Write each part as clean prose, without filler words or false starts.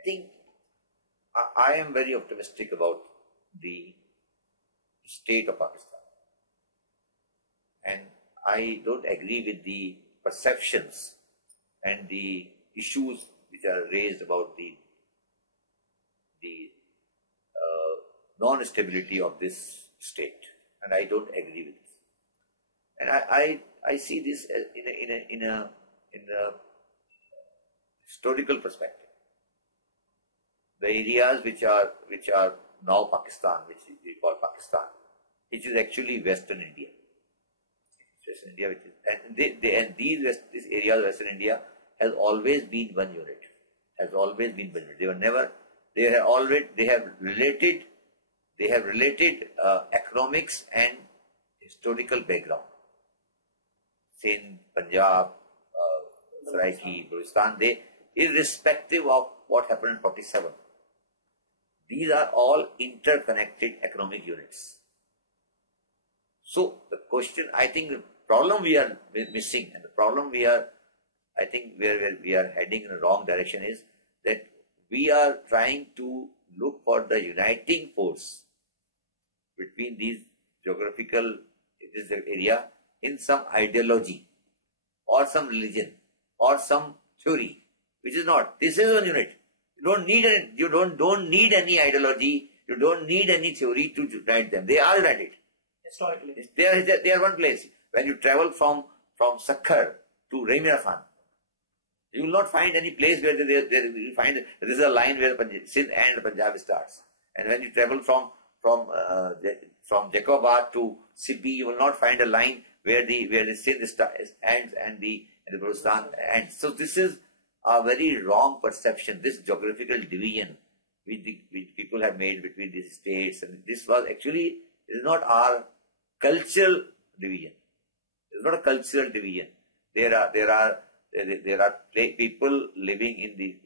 I think I am very optimistic about the state of Pakistan. And I don't agree with the perceptions and the issues which are raised about the non-stability of this state. And I don't agree with this. And I see this in a historical perspective. The areas which are now Pakistan, which we call Pakistan, which is actually Western India. Western India, which is, this area of Western India has always been one unit. Has always been one unit. They were never. They have related economics and historical background. Sindh, Punjab, Saraiki, Balochistan, they, irrespective of what happened in 47, these are all interconnected economic units. So the question, I think the problem we are missing, and the problem we are, I think where we are heading in the wrong direction is that we are trying to look for the uniting force between these geographical, this area, in some ideology or some religion or some theory, which is not. This is one unit. You don't need any ideology. You don't need any theory to unite them. They are united. Historically, they are one place. When you travel from Sakhar to Raimirasan, you will not find any place where you find there is a line where Sindh and Punjab starts. And when you travel from Jacobabad to Sibbi, you will not find a line where the Sindh ends and the Balochistan ends. So this is a very wrong perception. This geographical division which people have made between these states, and this was actually, it is not our cultural division. It is not a cultural division. There are people living in the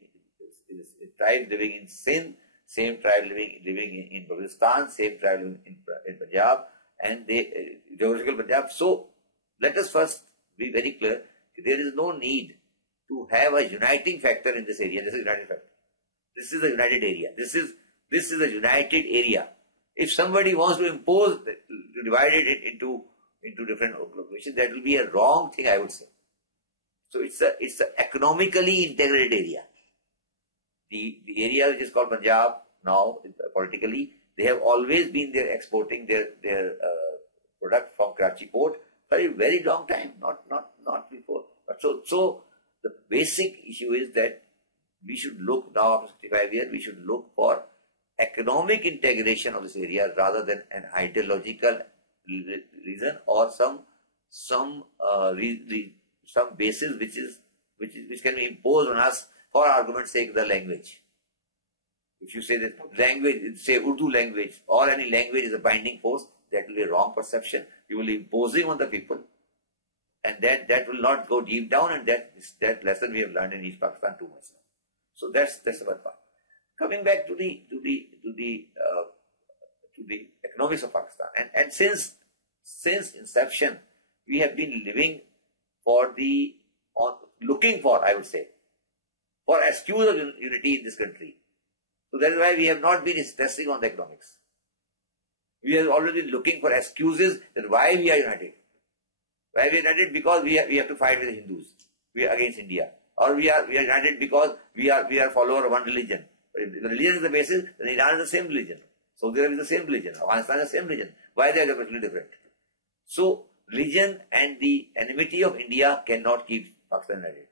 tribes living in Sindh, same tribe living in Balochistan, same tribe living in Punjab, and geographical Punjab. So let us first be very clear. There is no need to have a uniting factor in this area. This is a united factor. This is a united area. This is a united area. If somebody wants to impose, to divide it into different locations, that will be a wrong thing, I would say. So it's a economically integrated area. The area which is called Punjab now, politically, they have always been there exporting their product from Karachi port for a very long time, not before. But so the basic issue is that we should look now after 65 years, we should look for economic integration of this area rather than an ideological reason or some basis which can be imposed on us. For argument's sake, the language. If you say that language, say Urdu language or any language is a binding force, that will be a wrong perception. You will be imposing on the people, and that will not go deep down. And that lesson we have learned in East Pakistan too much. So that's the one part. Coming back to the economics of Pakistan, and since inception, we have been living looking for, I would say, for excuse of unity in this country. So that is why we have not been stressing on the economics. We have already been looking for excuses that why we are united. Why we are united? Because we have to fight with the Hindus. We are against India. Or we are united because we are follower of one religion. But if the religion is the basis, then Iran is the same religion. Saudi Arabia is the same religion. Afghanistan is the same religion. Why they are completely different? So religion and the enmity of India cannot keep Pakistan united.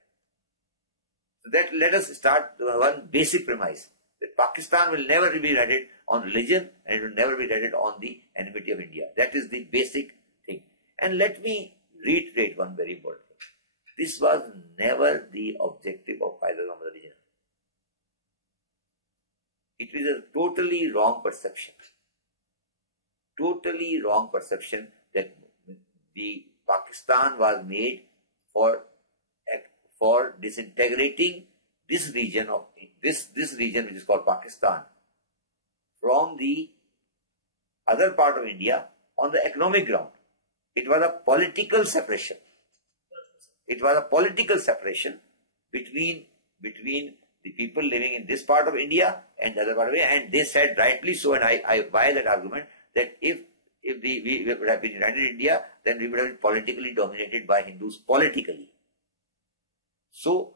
So that let us start one basic premise, that Pakistan will never be united on religion and it will never be united on the enmity of India. That is the basic thing. And let me reiterate one very important thing. This was never the objective of Faisal Ahmad religion. It is a totally wrong perception. Totally wrong perception that the Pakistan was made for disintegrating this region this region which is called Pakistan from the other part of India on the economic ground. It was a political separation. It was a political separation between the people living in this part of India and the other part of India, and they said rightly so, and I buy that argument, that if we would have been united in India, then we would have been politically dominated by Hindus politically. So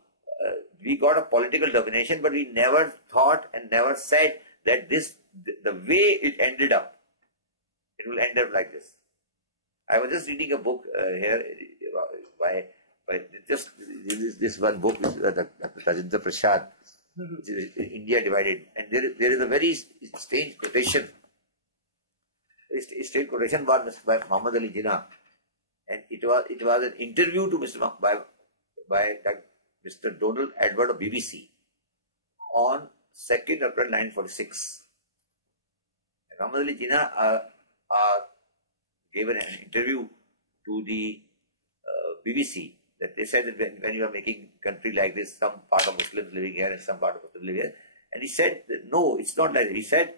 we got a political domination, but we never thought and never said that the way it ended up, it will end up like this. I was just reading a book here by just this one book, Dr. Rajendra Prasad, India Divided, and there is a very strange quotation. A strange quotation by Muhammad Ali Jinnah, and it was an interview to by Mr. Donald Edward of BBC on 2nd April 1946. And Muhammad Ali Jinnah gave an interview to the BBC, that they said that when you are making a country like this, some part of Muslims living here and some part of Muslims living here, and he said that, no, it's not like that. He said,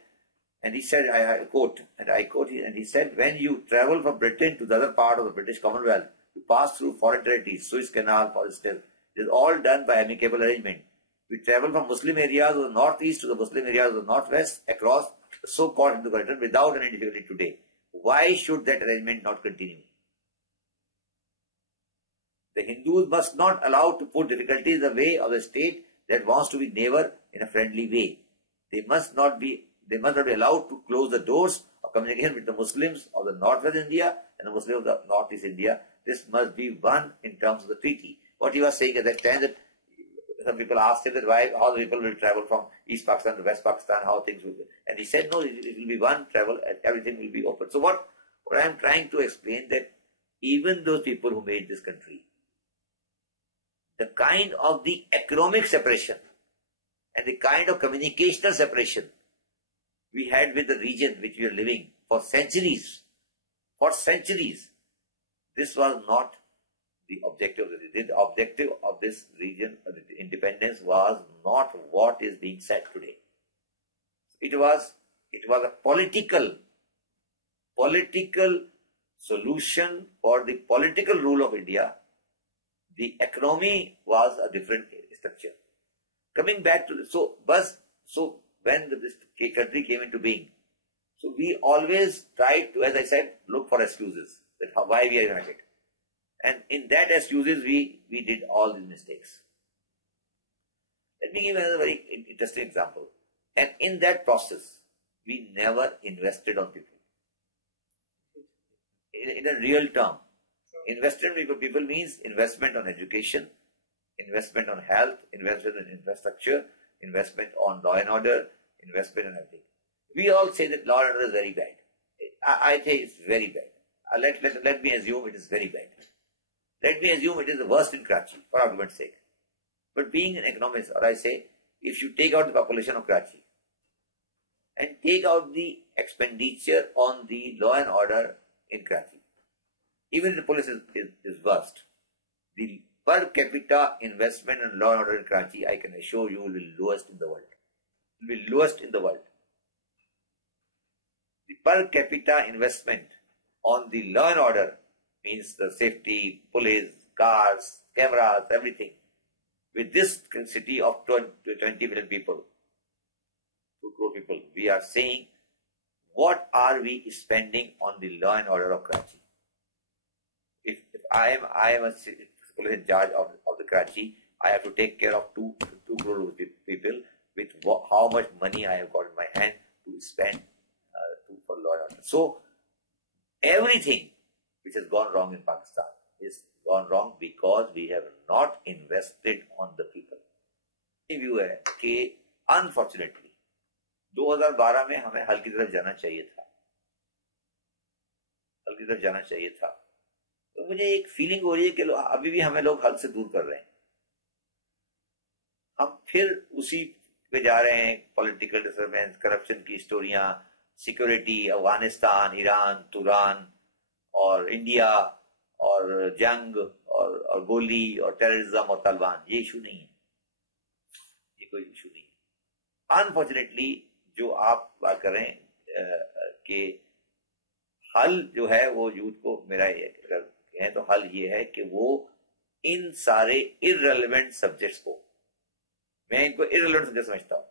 I quote, and he said, when you travel from Britain to the other part of the British Commonwealth, you pass through foreign territories, Suez Canal, for instance. It is all done by amicable arrangement. We travel from Muslim areas of the northeast to the Muslim areas of the northwest across the so-called Hindu continent without any difficulty today. Why should that arrangement not continue? The Hindus must not allow to put difficulties in the way of the state that wants to be neighbor in a friendly way. They must not be allowed to close the doors of communication with the Muslims of the northwest India and the Muslims of the northeast India. This must be one in terms of the treaty. What he was saying at that time, that some people asked him that how the people will travel from East Pakistan to West Pakistan, how things will be. And he said, no, it will be one travel and everything will be open. So what I am trying to explain, that even those people who made this country, the kind of the economic separation and the kind of communicational separation we had with the region which we are living for centuries, this was not the objective of this. The objective of this region, the independence, was not what is being said today. It was a political solution for the political rule of India. The economy was a different structure. Coming back to this, so when this country came into being, so we always tried to, as I said, look for excuses that why we are united. And in that excuses, we did all these mistakes. Let me give another very interesting example. And in that process, we never invested on people. In a real term, investment in people means investment on education, investment on health, investment in infrastructure, investment on law and order, investment on everything. We all say that law and order is very bad. I say it's very bad. Let me assume it is very bad. Let me assume it is the worst in Karachi, for argument's sake. But being an economist, or I say, if you take out the population of Karachi and take out the expenditure on the law and order in Karachi, even if the police is worst, the per capita investment in law and order in Karachi, I can assure you, will be lowest in the world. It will be lowest in the world. The per capita investment on the law and order means the safety, police, cars, cameras, everything. With this city of 20 million people, 2 crore people, we are saying, what are we spending on the law and order of Karachi? If I am a police in charge of the Karachi, I have to take care of 2 crore people with how much money I have got in my hand to spend for law and order. So, everything which has gone wrong in Pakistan is gone wrong because we have not invested on the people. My view है कि unfortunately 2012 में हमें हल की तरफ जाना चाहिए था, तो मुझे एक फीलिंग हो रही है कि अभी भी हमें लोग हल से दूर कर रहे हैं. हम फिर उसी पे जा रहे हैं, पॉलिटिकल डिस्टर्बेंस, करप्शन की स्टोरियां, सिक्योरिटी, अफगानिस्तान, ईरान, तुरान और इंडिया और जंग और गोली और टेररिज्म और तालिबान. ये इशू नहीं है, ये कोई इशू नहीं है. अनफॉर्चुनेटली जो आप बात कर रहे हैं कि हल जो है वो यूथ को, मेरा है तो हल ये है कि वो इन सारे इररेलेवेंट सब्जेक्ट्स को मैं इनको irrelevant subject समझता हूँ.